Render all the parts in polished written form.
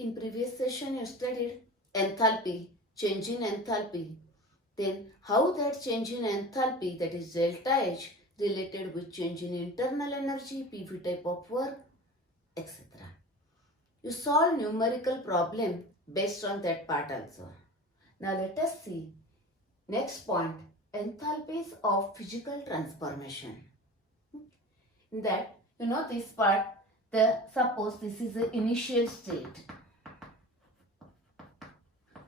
In previous session you studied enthalpy, change in enthalpy. Then how that change in enthalpy, that is delta H, related with change in internal energy, PV type of work, etc. You solve numerical problem based on that part also. Now let us see next point, enthalpies of physical transformation. In that, you know this part, suppose this is the initial state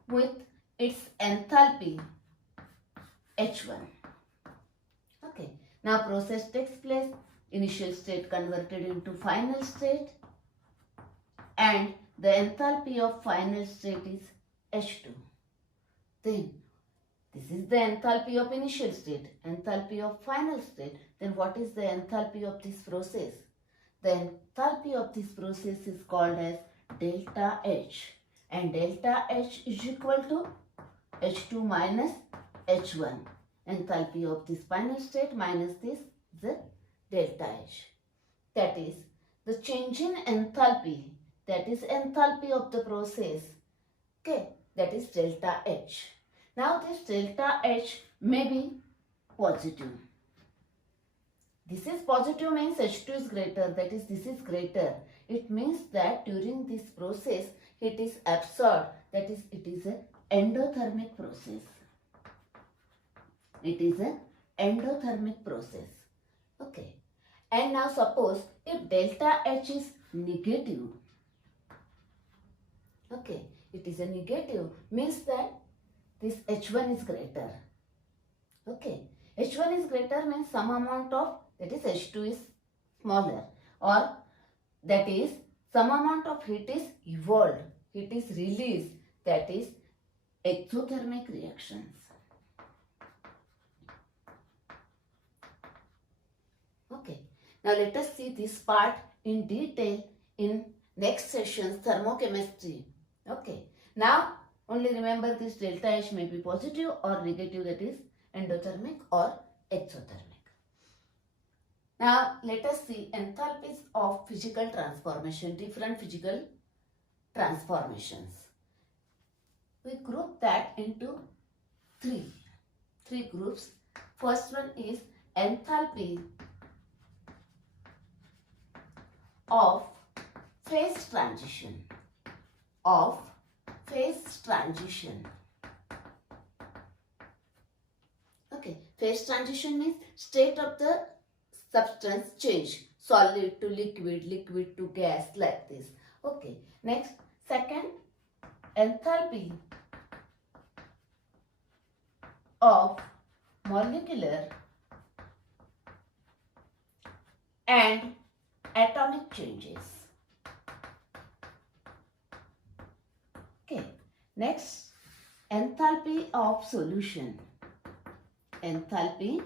with its enthalpy H1. Okay, now process takes place, initial state converted into final state, and the enthalpy of final state is H2. Then this is the enthalpy of initial state, enthalpy of final state. Then what is the enthalpy of this process? The enthalpy of this process is called as delta H, and delta H is equal to H2 minus H1. Enthalpy of this final state minus this is the delta H. That is the change in enthalpy, that is enthalpy of the process. Okay, that is delta H. Now this delta H may be positive. This is positive means H2 is greater, that is this is greater. It means that during this process it is absorbed, that is it is an endothermic process. It is an endothermic process. Okay. And now suppose if delta H is negative. Okay. It is a negative means that this H1 is greater. Okay. H1 is greater means some amount of, that is H2 is smaller, or that is some amount of heat is evolved, heat is released, that is exothermic reactions. Okay. Now let us see this part in detail in next session's thermochemistry. Okay. Now only remember this delta H may be positive or negative, that is endothermic or exothermic. Now let us see enthalpies of physical transformation, different physical transformations. We group that into three groups. First one is enthalpy of phase transition. Okay, phase transition means state of the substance change, solid to liquid, liquid to gas, like this. Okay, next, second, enthalpy of molecular and atomic changes. Okay, next, enthalpy of solution. Enthalpy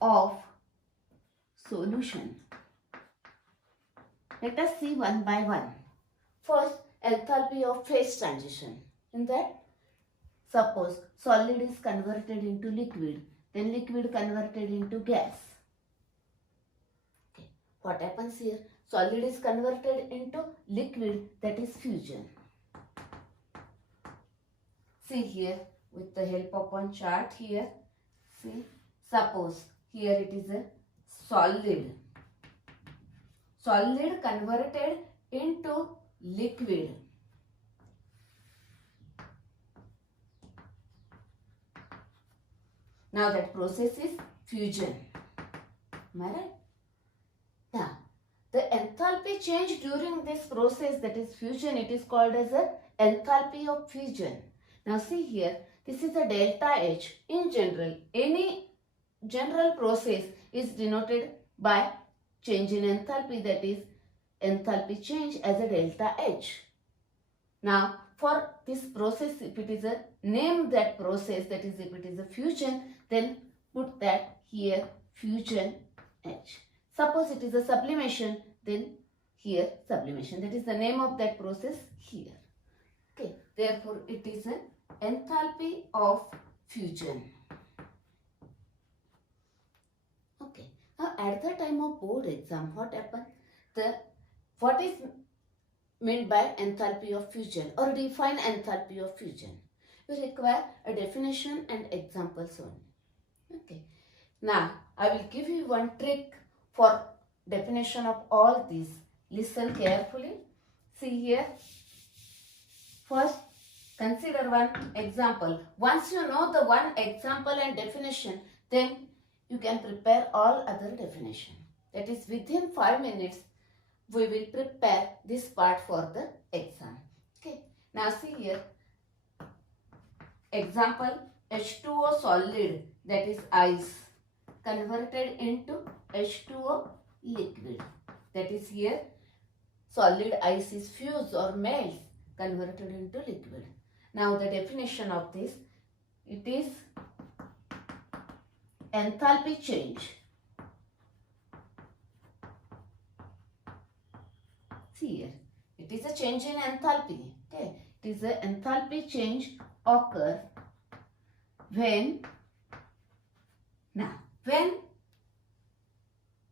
of solution. Let us see one by one. First, enthalpy of phase transition. In that, suppose solid is converted into liquid, then liquid converted into gas. Okay, what happens here? Solid is converted into liquid, that is fusion. See here with the help of one chart here. See, suppose here it is a solid. Solid converted into liquid. Now that process is fusion. Am I right? Now, the enthalpy change during this process, that is fusion, it is called as a enthalpy of fusion. Now see here, this is a delta H. In general, any general process is denoted by change in enthalpy, that is enthalpy change as a delta H. Now for this process, if it is a name that process, that is if it is a fusion, then put that here fusion H. Suppose it is a sublimation, then here sublimation, that is the name of that process here. Okay, therefore it is an enthalpy of fusion. Okay, now at the time of board exam, what happened? What is meant by enthalpy of fusion or define enthalpy of fusion. You require a definition and examples only. Okay. Now, I will give you one trick for definition of all these. Listen carefully. See here. First, consider one example. Once you know the one example and definition, then you can prepare all other definition. That is, within 5 minutes, we will prepare this part for the exam. Okay. Now see here. Example, H2O solid, that is ice, converted into H2O liquid. That is here, solid ice is fused or melts, converted into liquid. Now the definition of this, it is enthalpy change. See here, it is a change in enthalpy. Okay, it is a enthalpy change occur when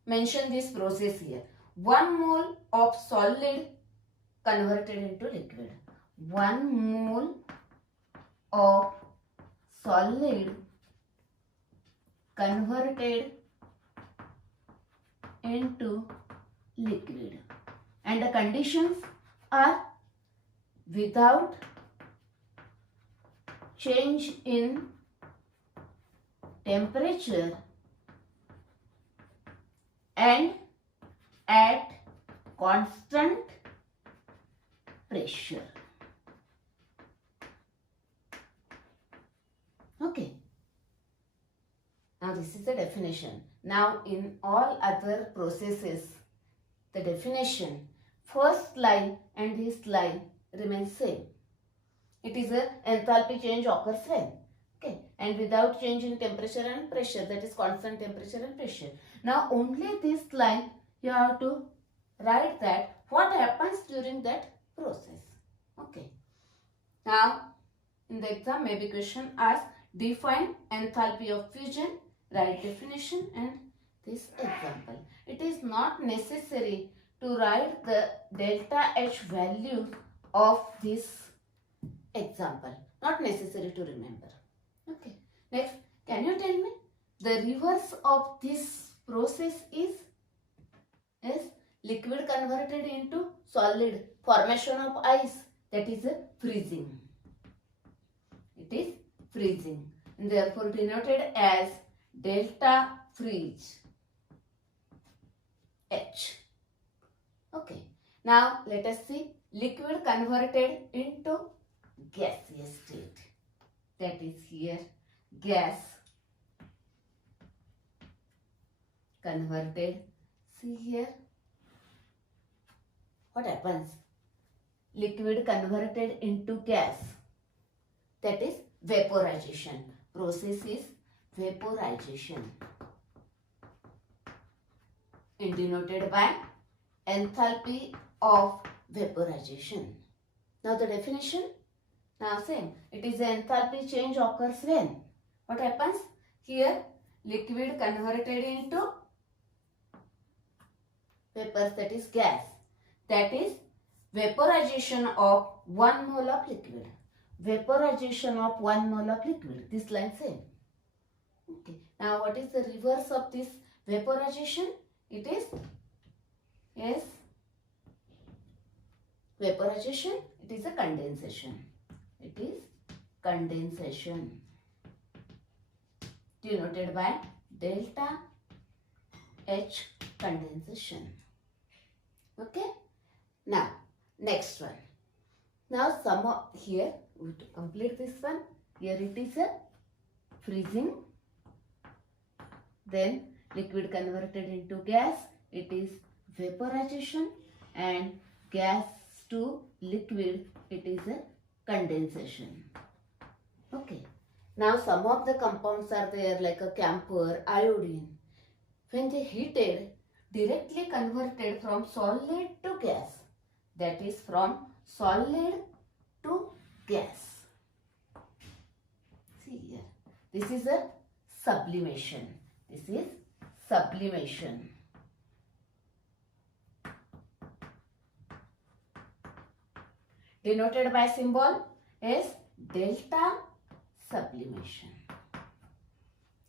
mention this process here. 1 mole of solid converted into liquid. 1 mole of solid converted into liquid. And the conditions are without change in temperature and at constant pressure. Okay. Now this is the definition. Now in all other processes, the definition, first line and this line remain same. It is a enthalpy change occurs when. Okay. And without change in temperature and pressure, that is constant temperature and pressure. Now only this line you have to write that what happens during that process. Okay. Now in the exam maybe question asked, define enthalpy of fusion, write definition and this example. It is not necessary to write the delta H value of this example. Not necessary to remember. Okay. Next, can you tell me the reverse of this process is liquid converted into solid, formation of ice, that is a freezing. It is freezing and therefore denoted as delta freeze H. Okay. Now let us see liquid converted into gaseous state. That is here gas converted. See here what happens. Liquid converted into gas. That is vaporization. Process is vaporization. And denoted by enthalpy of vaporization. Now the definition. Now same. It is an enthalpy change occurs when. What happens? Here liquid converted into vapors, that is gas. That is vaporization of 1 mole of liquid. Vaporization of 1 mole of liquid. This line same. Okay. Now what is the reverse of this vaporization? It is vaporization. It is a condensation. It is condensation denoted by delta H condensation. Okay. Now next one. Now some of here we to complete this one. Here it is a freezing. Then liquid converted into gas. It is vaporization, and gas to liquid. It is a condensation. Okay. Now some of the compounds are there like a camphor, iodine. When they heated, directly converted from solid to gas. That is from solid to gas. See here. This is a sublimation. This is sublimation. denoted by symbol is delta sublimation.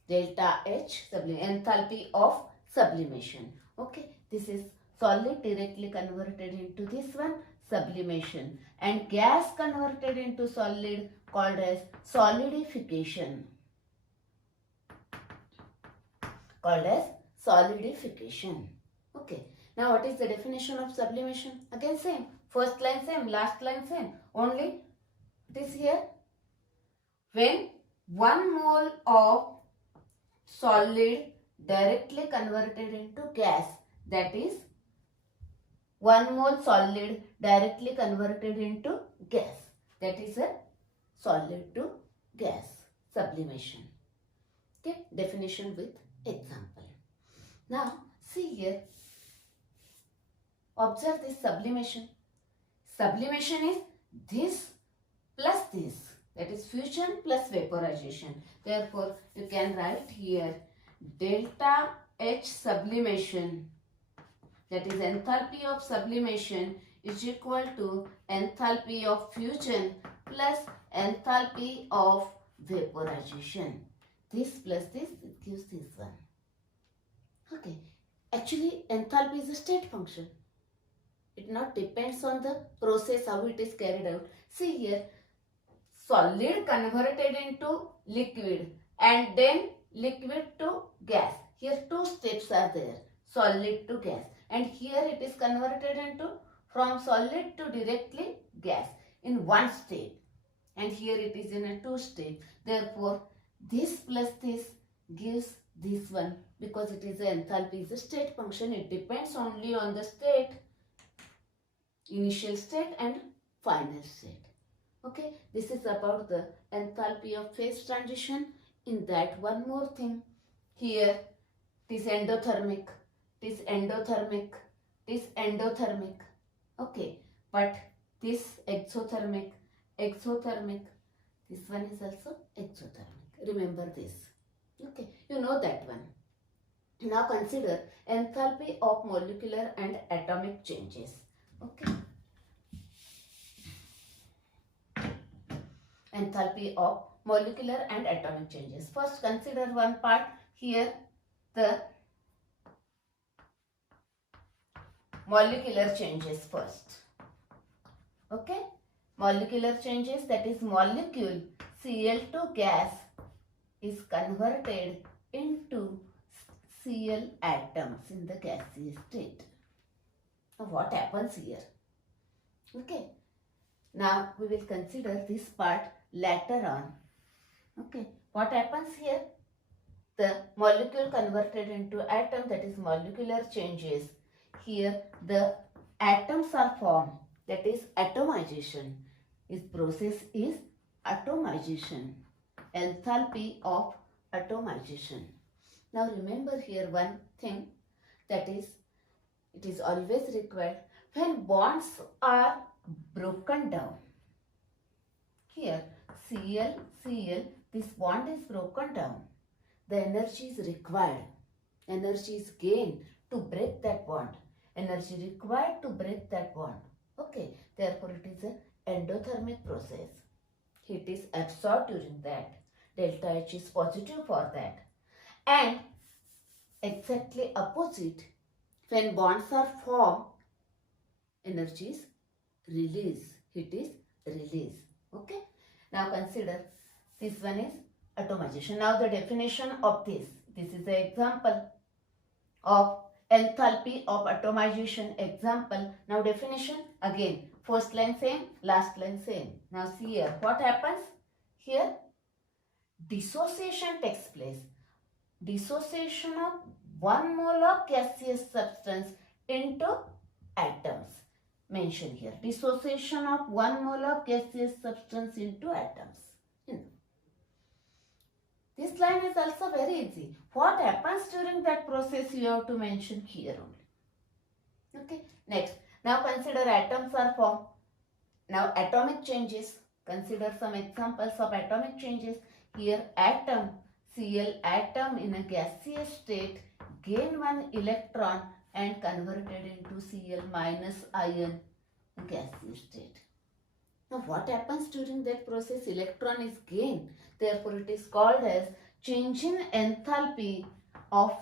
Delta H enthalpy of sublimation. Okay, this is solid directly converted into this one, sublimation, and gas converted into solid called as solidification. Called as solidification. Okay, now what is the definition of sublimation? Again same, first line same, last line same, only this here, when 1 mole of solid directly converted into gas, that is 1 mole solid directly converted into gas, that is a solid to gas sublimation. Okay, definition with example. Now see here, observe this sublimation. Sublimation is this plus this, that is fusion plus vaporization. Therefore you can write here delta H sublimation, that is enthalpy of sublimation, is equal to enthalpy of fusion plus enthalpy of vaporization. This plus this, it gives this one. Okay, actually enthalpy is a state function. It not depends on the process how it is carried out. See here, solid converted into liquid and then liquid to gas. Here two steps are there, solid to gas, and here it is converted into from solid to directly gas in one state, and here it is in a two state. Therefore this plus this gives this one, because it is an enthalpy is a state function. It depends only on the state, initial state and final state. Okay, this is about the enthalpy of phase transition. In that, one more thing, here it is endothermic, it is endothermic, it is endothermic. Okay, but this exothermic, exothermic, this one is also exothermic. Remember this. Okay, you know that one. Now consider enthalpy of molecular and atomic changes. Okay, enthalpy of molecular and atomic changes. First consider one part here, the molecular changes first. Okay, molecular changes, that is molecule Cl2 gas is converted into Cl atoms in the gaseous state. Now what happens here? Okay, now we will consider this part later on. Okay, what happens here? The molecule converted into atom, that is molecular changes. Here the atoms are formed, that is atomization. This process is atomization, enthalpy of atomization. Now remember here one thing, that is it is always required when bonds are broken down. Here Cl, this bond is broken down. The energy is required. Energy is gained to break that bond. Energy required to break that bond. Okay, therefore it is an endothermic process. Heat is absorbed during that. Delta H is positive for that. And exactly opposite, when bonds are formed, energy is released. Heat is released. Okay. Now consider this one is atomization. Now the definition of this. This is the example of enthalpy of atomization example. Now definition again. First line same, last line same. Now see here. What happens? Here dissociation takes place. Dissociation of 1 mole of gaseous substance into atoms. Mention here. Dissociation of 1 mole of gaseous substance into atoms. This line is also very easy. What happens during that process you have to mention here only. Okay. Next. Now consider atoms are formed. Now atomic changes. Consider some examples of atomic changes. Here atom, Cl atom in a gaseous state gain 1 electron and converted into Cl minus ion gaseous state. Now what happens during that process? Electron is gained. Therefore it is called as change in enthalpy of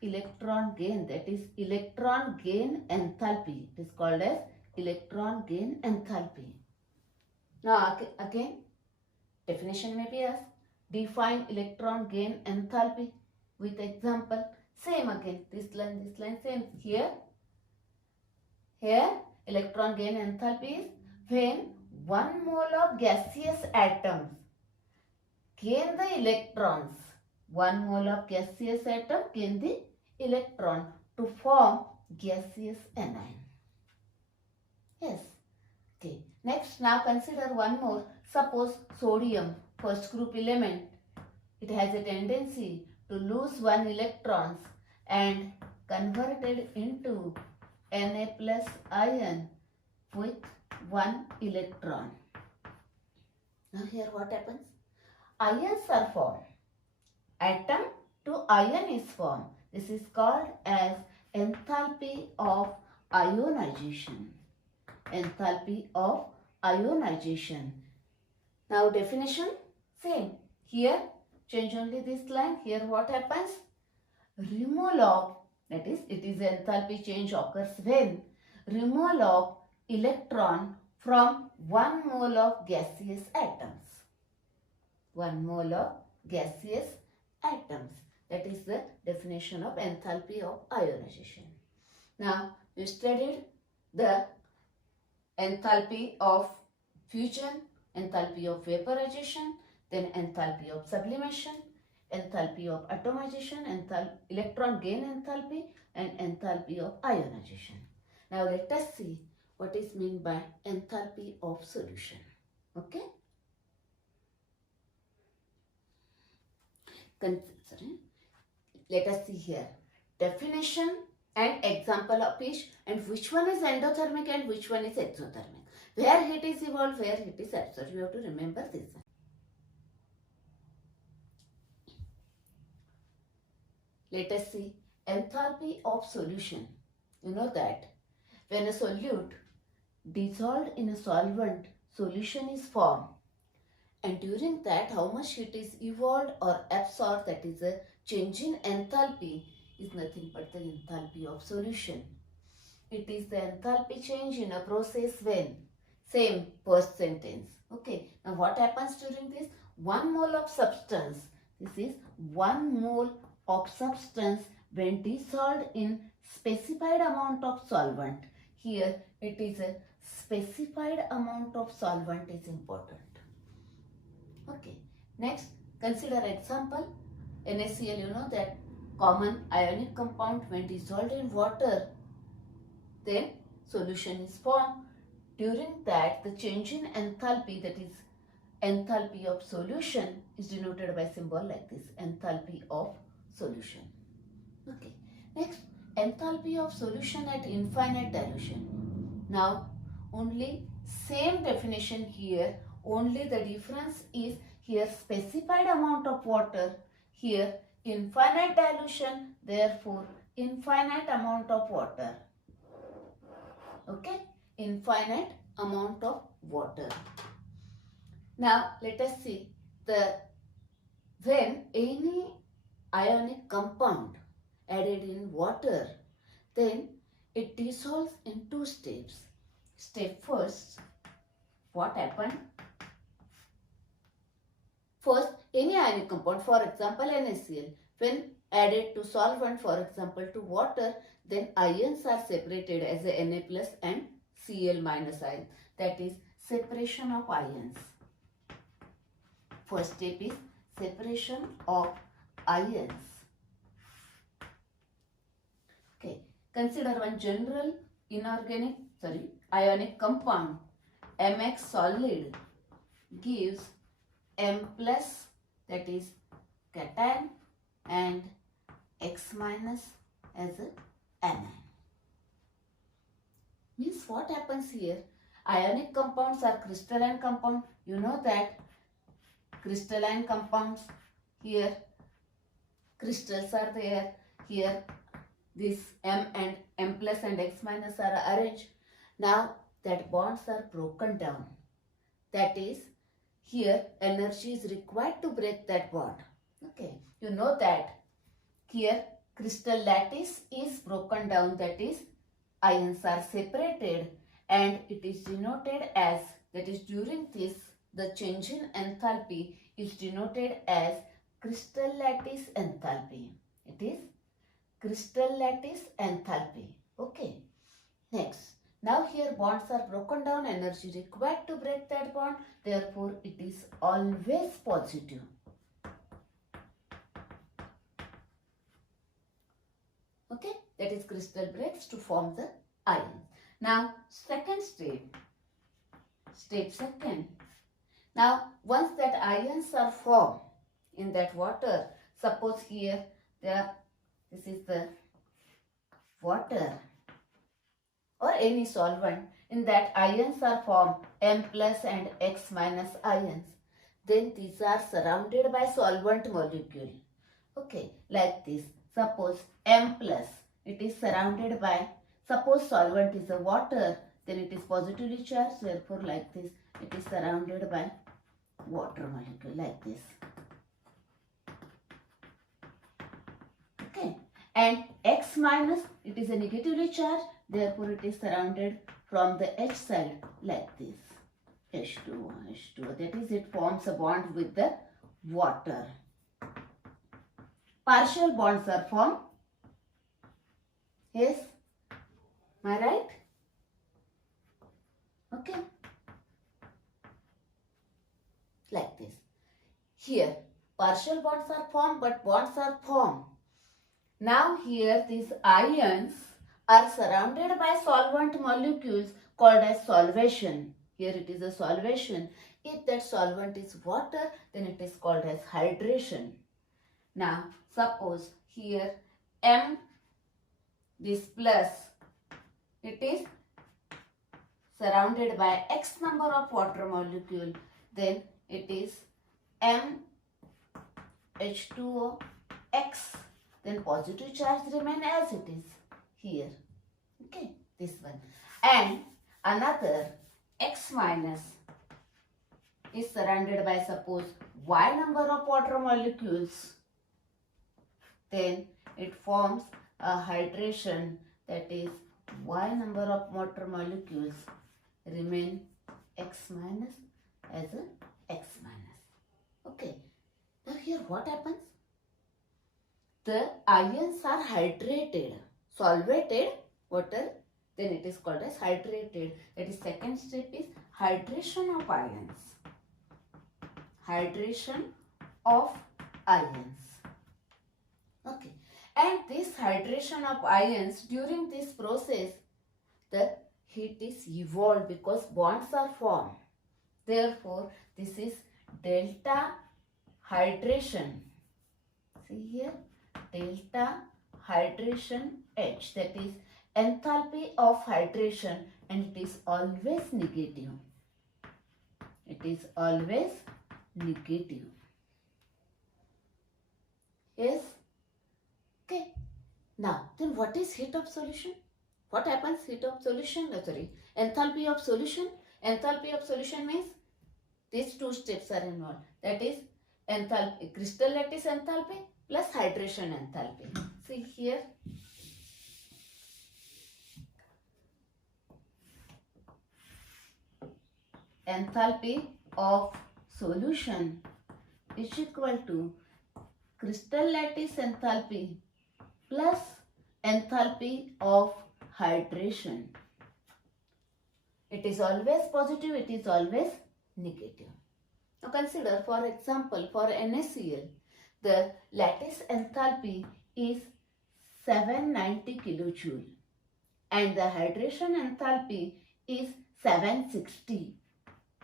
electron gain. That is electron gain enthalpy. It is called as electron gain enthalpy. Now again definition may be asked. Define electron gain enthalpy with example. Same again. This line, same. Here electron gain enthalpy is when 1 mole of gaseous atoms gain the electrons. 1 mole of gaseous atom gain the electron to form gaseous anion. Yes. Okay. Next, now consider one more. Suppose sodium, first group element, it has a tendency to lose 1 electrons and converted into Na plus ion with 1 electron. Now here what happens? Ions are formed. Atom to ion is formed. This is called as enthalpy of ionization. Enthalpy of ionization. Now definition same. Here change only this line. Here what happens? Removal of, that is, it is enthalpy change occurs when removal of electron from 1 mole of gaseous atoms. 1 mole of gaseous atoms. That is the definition of enthalpy of ionization. Now we studied the enthalpy of fusion, enthalpy of vaporization, then enthalpy of sublimation, enthalpy of atomization, electron gain enthalpy, and enthalpy of ionization. Now let us see what is meant by enthalpy of solution. Okay? Let us see here. Definition and example of each, and which one is endothermic and which one is exothermic. Where heat is evolved, where heat is absorbed. You have to remember this one. Let us see enthalpy of solution. You know that when a solute dissolved in a solvent, solution is formed, and during that how much heat is evolved or absorbed, that is a change in enthalpy, is nothing but the enthalpy of solution. It is the enthalpy change in a process when, same first sentence. Okay, now what happens during this? 1 mole of substance, this is 1 mole of substance when dissolved in specified amount of solvent. Here it is a specified amount of solvent is important. Okay, next consider example. NaCl, you know that common ionic compound when dissolved in water, then solution is formed. During that the change in enthalpy, that is enthalpy of solution, is denoted by symbol like this, enthalpy of solution. Okay, next enthalpy of solution at infinite dilution. Now only same definition here, only the difference is here specified amount of water, here infinite dilution, therefore infinite amount of water. Okay, infinite amount of water. Now let us see the when any ionic compound added in water, then it dissolves in 2 steps. Step first, what happened? First, any ionic compound, for example NaCl, when added to solvent, for example to water, then ions are separated as a Na plus and Cl minus ion. That is separation of ions. First step is separation of ions. Okay, consider one general ionic compound. Mx solid gives M plus, that is cation, and X minus as a anion. Means what happens here? Ionic compounds are crystalline compound. You know that crystalline compounds, here crystals are there, here this M plus and X minus are arranged. Now that bonds are broken down. That is, here energy is required to break that bond. Okay, you know that here crystal lattice is broken down, that is, ions are separated, and it is denoted as, that is, during this the change in enthalpy is denoted as crystal lattice enthalpy. It is crystal lattice enthalpy. Okay. Next, now here bonds are broken down, energy required to break that bond, therefore it is always positive. Okay, that is crystal breaks to form the ions. Now second state second. Now once that ions are formed in that water, suppose here this is the water or any solvent, in that ions are formed, M plus and X minus ions. Then these are surrounded by solvent molecule. Okay, like this. Suppose M plus, it is surrounded by, suppose solvent is a water, then it is positively charged, therefore like this, it is surrounded by water molecule, like this. Okay, and X minus, it is a negatively charged, therefore it is surrounded from the H side, like this. H2O, H2O, that is, it forms a bond with the water. Partial bonds are formed. Yes? Am I right? Okay. Like this. Here, partial bonds are formed, but bonds are formed. Now here these ions are surrounded by solvent molecules called as solvation. Here it is a solvation. If that solvent is water, then it is called as hydration. Now suppose here M, this plus, it is surrounded by X number of water molecule, then it is M H2O X, then positive charge remain as it is here. Okay, this one. And another X minus is surrounded by, suppose, Y number of water molecules, then it forms a hydration, that is, Y number of water molecules remain X minus as a X minus. Okay, now here what happens? The ions are hydrated, solvated water, then it is called as hydrated. That is, second step is hydration of ions. Hydration of ions. Okay, and this hydration of ions, during this process, the heat is evolved because bonds are formed. Therefore, this is delta hydration. See here, delta hydration H, that is enthalpy of hydration, and it is always negative. It is always negative. Yes? Okay. Now, then what is heat of solution? What happens? Heat of solution, enthalpy of solution. Enthalpy of solution means these two steps are involved. That is enthalpy, crystal lattice enthalpy plus hydration enthalpy. See here. Enthalpy of solution is equal to crystal lattice enthalpy plus enthalpy of hydration. It is always positive, it is always negative. Now consider, for example, for NaCl, the lattice enthalpy is 790 kilojoule and the hydration enthalpy is 760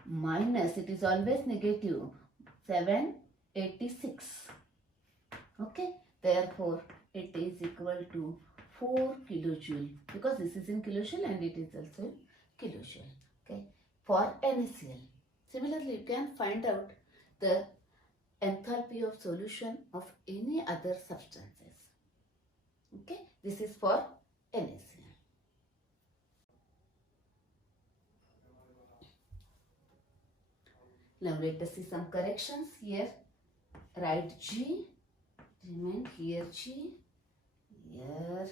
minus, it is always negative, 786. Okay, therefore it is equal to 4 kilojoule, because this is in kilojoule and it is also kilojoule. Okay, for NaCl. Similarly, you can find out the enthalpy of solution of any other substances. Okay, this is for NaCl. Now let us see some corrections here. Write G, remain here G, here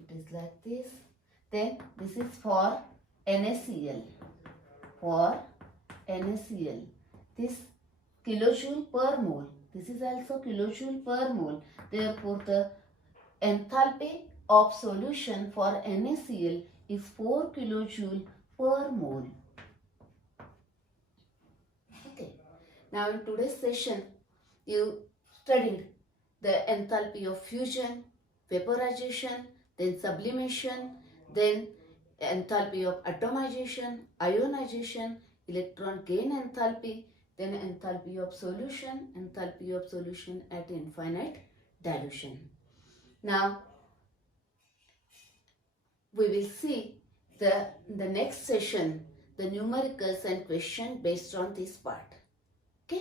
it is like this. Then this is for NaCl. For NaCl, this kilojoule per mole. This is also kilojoule per mole. Therefore, the enthalpy of solution for NaCl is 4 kilojoule per mole. Okay. Now in today's session, you studied the enthalpy of fusion, vaporization, then sublimation, then enthalpy of atomization, ionization, electron gain enthalpy, then enthalpy of solution at infinite dilution. Now, we will see the next session, the numericals and question based on this part.